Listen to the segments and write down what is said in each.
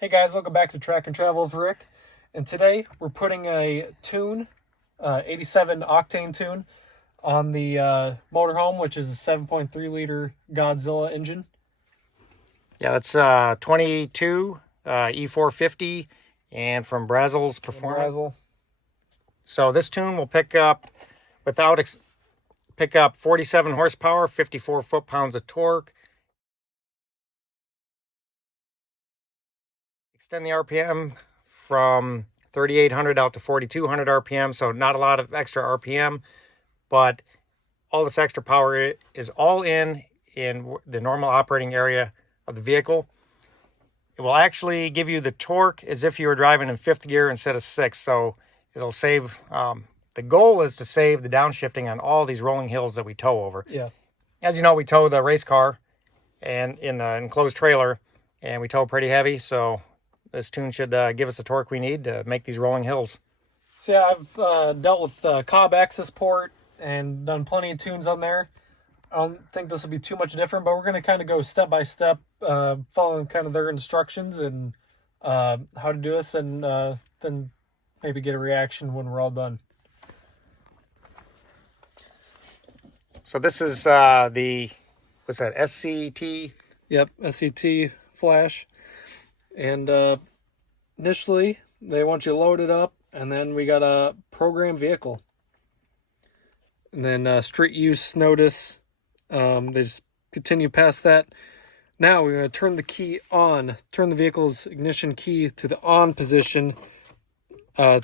Hey guys, welcome back to Track and Travel with Rick. And today we're putting a tune, 87 octane tune, on the Motorhome, which is a 7.3 liter Godzilla engine. Yeah, that's 22 E450 and from Brazel's Performance. Brazel. So this tune will pick up 47 horsepower, 54 foot-pounds of torque. Extend the RPM from 3,800 out to 4,200 RPM, so not a lot of extra RPM, but all this extra power is all in the normal operating area of the vehicle. It will actually give you the torque as if you were driving in fifth gear instead of sixth, so it'll save, the goal is to save the downshifting on all these rolling hills that we tow over. Yeah. As you know, we tow the race car and in the enclosed trailer, and we tow pretty heavy, so this tune should give us the torque we need to make these rolling hills. So yeah, I've dealt with Cobb access port and done plenty of tunes on there. I don't think this will be too much different, but we're going to kind of go step by step, following kind of their instructions and how to do this, and then maybe get a reaction when we're all done. So this is the, what's that, SCT? Yep, SCT flash. And initially, they want you to load it up, and then we got a program vehicle. And then street use notice. They just continue past that. Now we're going to turn the key on, turn the vehicle's ignition key to the on position. Do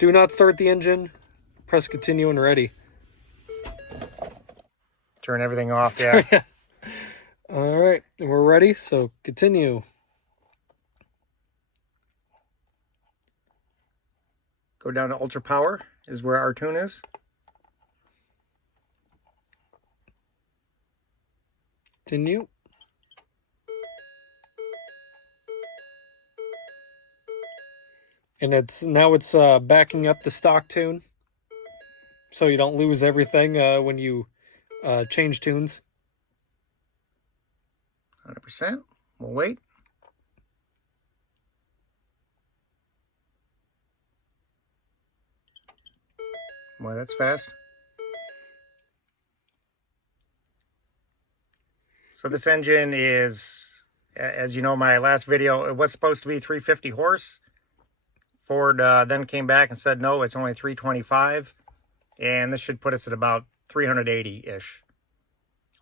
not start the engine. Press continue and ready. Turn everything off, yeah. All right, and we're ready, so continue. Go down to ultra power is where our tune is. Continue. And it's backing up the stock tune, so you don't lose everything when you change tunes. 100%. We'll wait. Boy, that's fast. So this engine is, as you know, my last video, it was supposed to be 350 horse. Ford then came back and said, no, it's only 325. And this should put us at about 380-ish.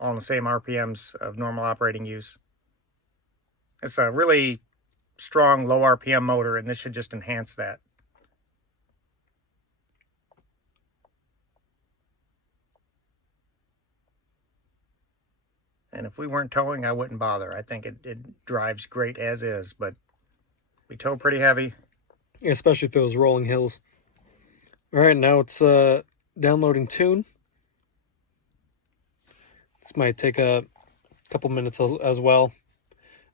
All in the same RPMs of normal operating use. It's a really strong low RPM motor, and this should just enhance that. And if we weren't towing, I wouldn't bother. I think it drives great as is, but we tow pretty heavy. Yeah, especially through those rolling hills. All right, now it's downloading tune. This might take a couple minutes as well.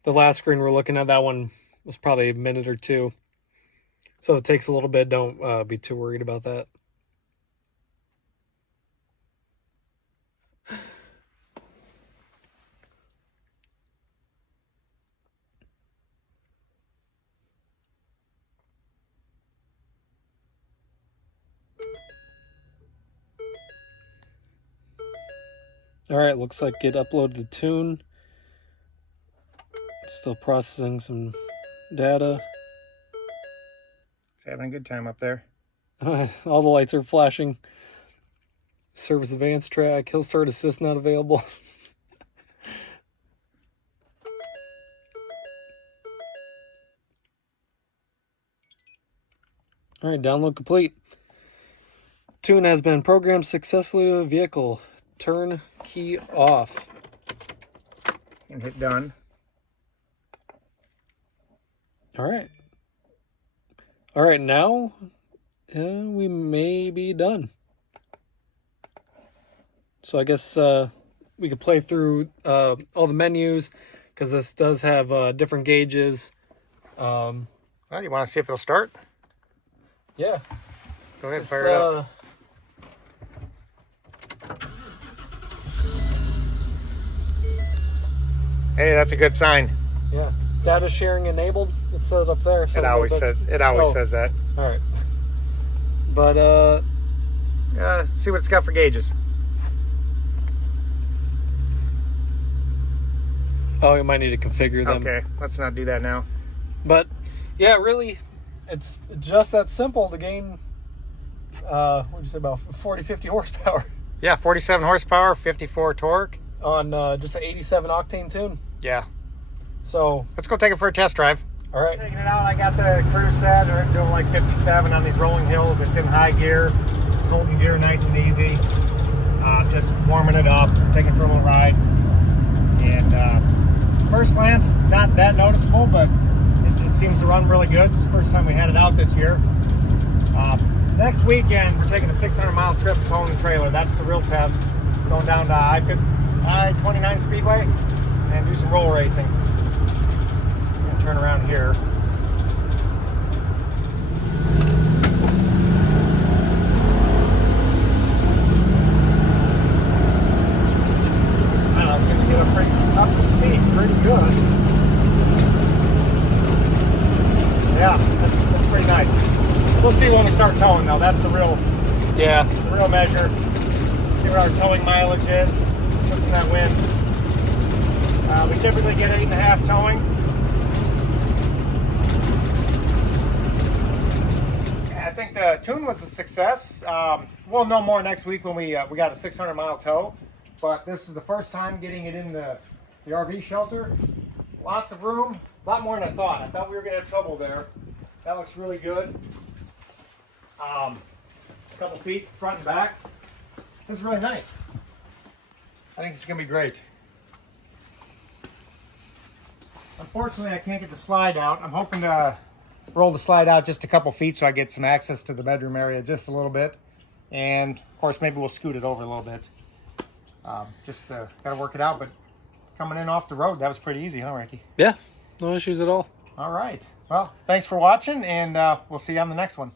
The last screen we're looking at, that one was probably a minute or two. So if it takes a little bit, don't be too worried about that. All right, looks like it uploaded the tune. It's still processing some data. It's having a good time up there. All the lights are flashing. Service advanced track, hill start assist not available. All right, download complete. Tune has been programmed successfully to the vehicle. Turn key off. And hit done. All right. All right, now we may be done. So I guess we could play through all the menus, because this does have different gauges. Well, you want to see if it'll start? Yeah. Go ahead, fire it up. Hey, that's a good sign. Yeah. data sharing enabled. It says up there. So It always says that. All right. But See what it's got for gauges. oh, you might need to configure them. Okay, let's not do that now. But yeah, really, it's just that simple to gain. What'd you say, about 40-50 horsepower Yeah, 47 horsepower, 54 torque. on just an 87 octane tune. Yeah. So Let's go take it for a test drive. all right. Taking it out, I got the cruise set. We're doing like 57 on these rolling hills. It's in high gear. It's holding gear nice and easy. Just warming it up, taking it for a little ride. And first glance, not that noticeable, but it seems to run really good. It's the first time we had it out this year. Next weekend, we're taking a 600-mile trip towing the trailer. That's the real test. Going down to I-29 Speedway and do some roll racing. And turn around here. I don't know, it seems to get pretty up to speed, pretty good. Yeah, that's pretty nice. We'll see when we start towing though. That's the real measure. See what our towing mileage is. Listen to that wind. We typically get 8.5 towing. I think the tune was a success. We'll know more next week when we got a 600-mile tow. But this is the first time getting it in the RV shelter. Lots of room, a lot more than I thought. I thought we were going to have trouble there. That looks really good. A couple feet front and back. This is really nice. I think it's going to be great. Unfortunately, I can't get the slide out. I'm hoping to roll the slide out just a couple feet so I get some access to the bedroom area just a little bit. And of course, maybe we'll scoot it over a little bit. Just got to work it out. But coming in off the road, that was pretty easy, huh, Ricky? Yeah, no issues at all. All right. Well, thanks for watching, and we'll see you on the next one.